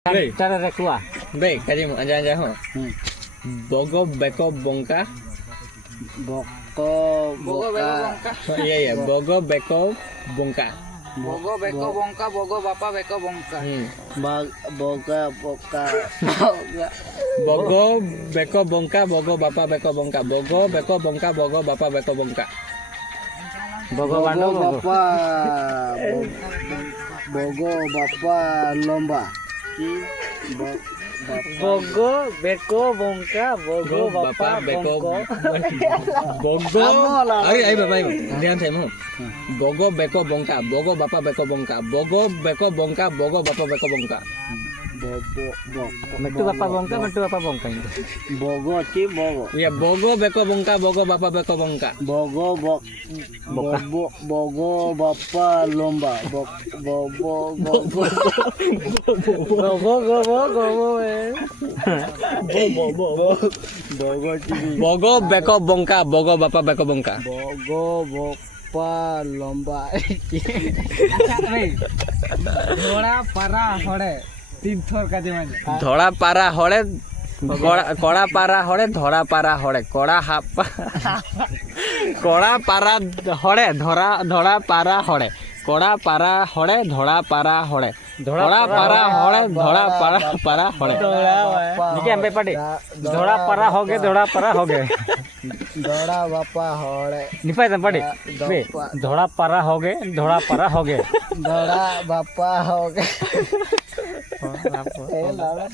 Cara rekua. Baik, kaji mo aja ho. Bogo beko bongka. Boko boka. Iya iya, bogo beko bongka. Bogo beko bongka, bogo bapak beko bongka. Boga boka. Bogo beko bongka, bogo bapak beko bongka. Bogo beko bongka, bogo bapak beko bongka. Bogo bandung bapa. Bogo bapa lomba. Bogo beko bongka, bogo bapa beko bongko. bogo. Ay bapak ay. Diyan saya mo. Bogo beko bongka, bogo bapak beko bongka. Bogo beko bongka, bogo bapak beko bongka. Metu bapa bongka, metu bapa bongka ini. Bogo ci bogo. Iya, bogo beko bongka, bogo bapak beko bongka. Bogo bogo bapa lomba. Bogo Bogo beko bongka, bogo bapak beko bongka. bogo bapa lomba. थोड़ा परा होड़े 3 थोर का दिमाग धड़ा पारा हड़े कड़ा पारा हड़े धड़ा पारा हड़े कड़ा हापा कड़ा पारा हड़े धड़ा पारा हड़े कड़ा पारा हड़े धड़ा पारा हड़े धड़ा पारा हड़े धड़ा पारा हड़े निके हम पे पड़े धोड़ा परा हो गए धोड़ा परा हो गए धोड़ा बापा होड़े निपाय तम पड़े बे धोड़ा परा हो गए धोड़ा परा हो गए धोड़ा बापा हो गए ए लाड़ा